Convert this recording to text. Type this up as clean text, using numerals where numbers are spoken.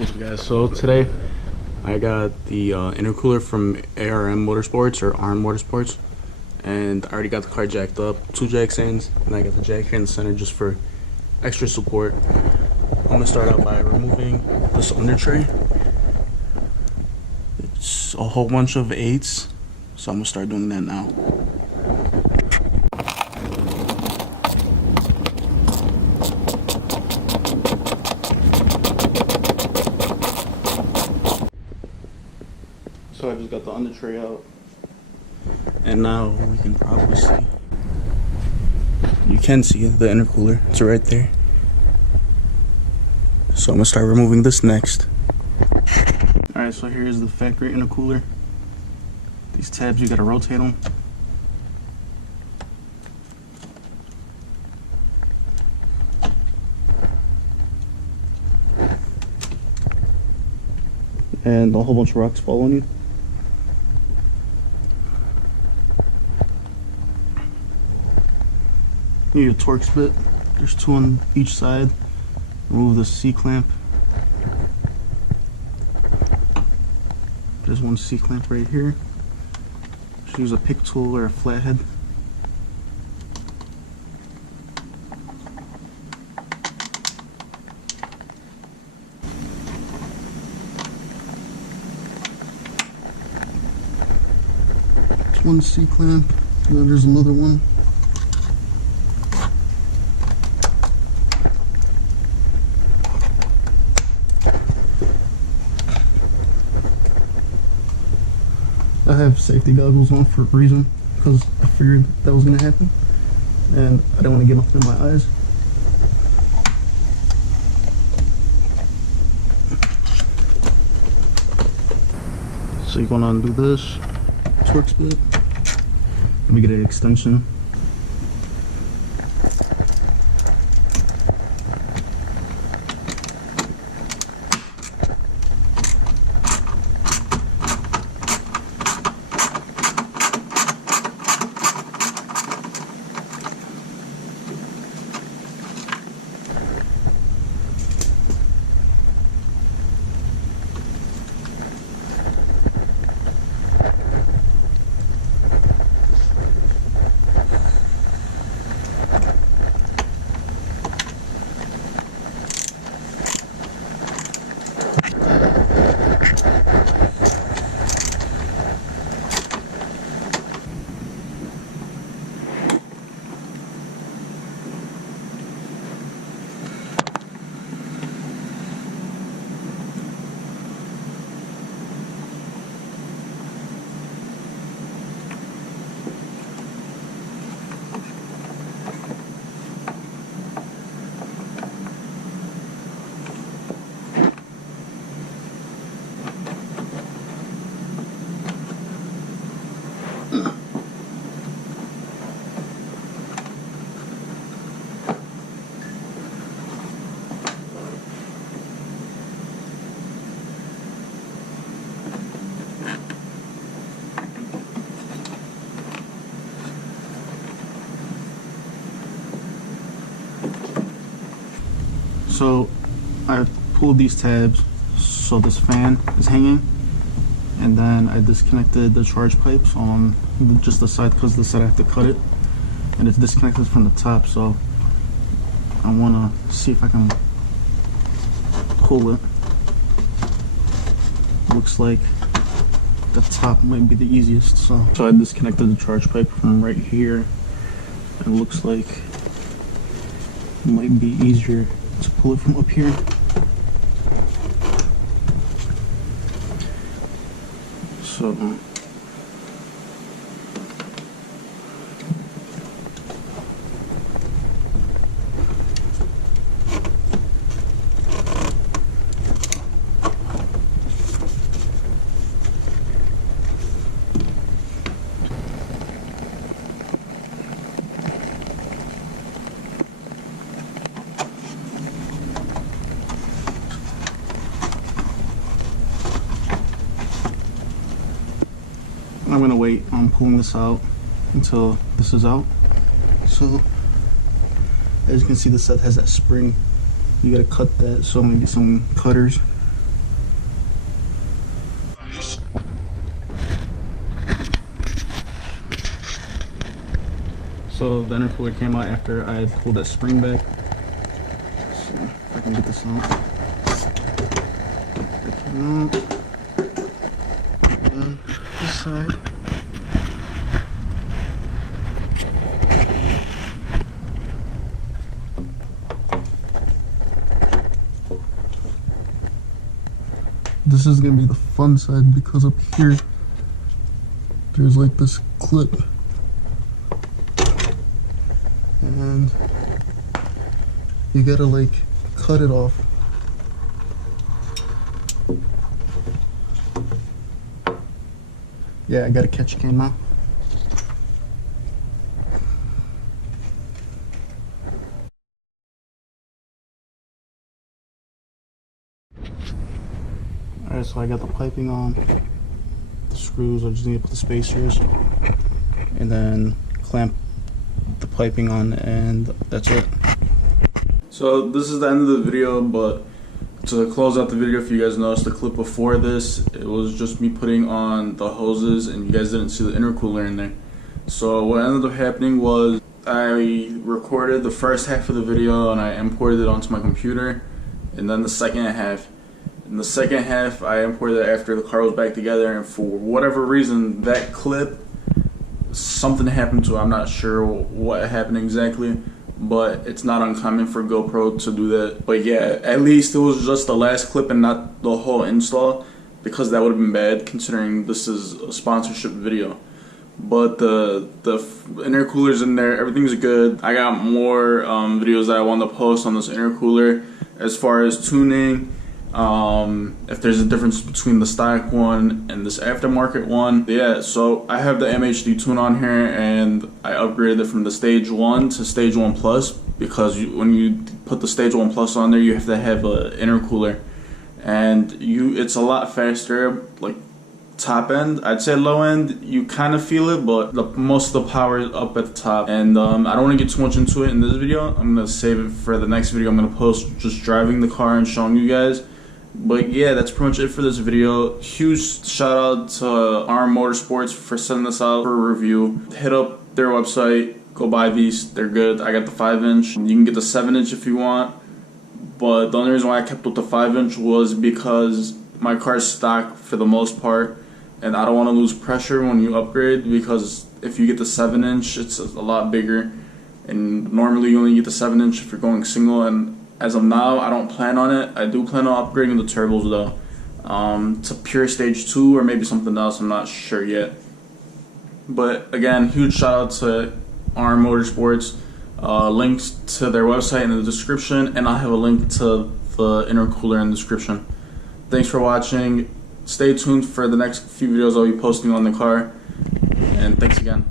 Hey guys, so today I got the intercooler from ARM Motorsports or ARM Motorsports, and I already got the car jacked up, 2 jack stands, and I got the jack here in the center just for extra support. I'm gonna start out by removing this under tray. It's a whole bunch of 8s, so I'm gonna start doing that now. So I just got the under tray out, and now we can probably see. You can see the intercooler, it's right there. So I'm gonna start removing this next. Alright, so here's the factory intercooler. These tabs, you gotta rotate them. And a whole bunch of rocks fall on you. You need a Torx bit. There's 2 on each side. Remove the C-clamp. There's 1 C-clamp right here. Just use a pick tool or a flathead. There's 1 C-clamp, and then there's another one. I have safety goggles on for a reason, because I figured that was going to happen, and I don't want to get nothing in my eyes. So you're going to undo this Torx bit. Let me get an extension. So I pulled these tabs so this fan is hanging, and then I disconnected the charge pipes on just the side, because the side I have to cut it, and it's disconnected from the top, so I want to see if I can pull it. Looks like the top might be the easiest, so I disconnected the charge pipe from right here. It looks like it might be easier to pull it from up here. So I'm gonna wait on pulling this out until this is out. So as you can see, the set has that spring. You gotta cut that, so maybe some cutters So the intercooler came out after I pulled that spring back. Let's see if I can get this out. It came out. And this side. This is gonna be the fun side because up here there's like this clip, and you gotta like cut it off. Yeah, I got a catch can now. Alright, so I got the piping on, the screws, I just need to put the spacers, and then clamp the piping on, and that's it. So this is the end of the video, but to close out the video, if you guys noticed the clip before this, it was just me putting on the hoses, and you guys didn't see the intercooler in there. So what ended up happening was I recorded the first half of the video and I imported it onto my computer, and then the second half. In the second half, I imported it after the car was back together, and for whatever reason, that clip, something happened to it. I'm not sure what happened exactly, but it's not uncommon for GoPro to do that. But yeah, at least it was just the last clip and not the whole install, because that would have been bad considering this is a sponsorship video. But the intercooler's in there, everything's good. I got more videos that I want to post on this intercooler as far as tuning. If there's a difference between the stock one and this aftermarket one. Yeah, so I have the MHD tune on here, and I upgraded it from the Stage 1 to Stage 1 Plus, because when you put the Stage 1 Plus on there, you have to have an intercooler, and it's a lot faster. Like top end, I'd say low end, you kind of feel it, but most of the power is up at the top. And I don't want to get too much into it in this video. I'm going to save it for the next video. I'm going to post just driving the car and showing you guys. But yeah, that's pretty much it for this video. Huge shout out to ARM Motorsports for sending this out for a review. Hit up their website, go buy these, they're good. I got the 5-inch, you can get the 7-inch if you want, but the only reason why I kept with the 5-inch was because my car's stock for the most part, and I don't want to lose pressure when you upgrade, because if you get the 7-inch, it's a lot bigger, and normally you only get the 7-inch if you're going single, and as of now, I don't plan on it. I do plan on upgrading the turbos though, to pure Stage 2 or maybe something else. I'm not sure yet. But again, huge shout out to ARM Motorsports. Links to their website in the description, and I'll have a link to the intercooler in the description. Thanks for watching. Stay tuned for the next few videos I'll be posting on the car, and thanks again.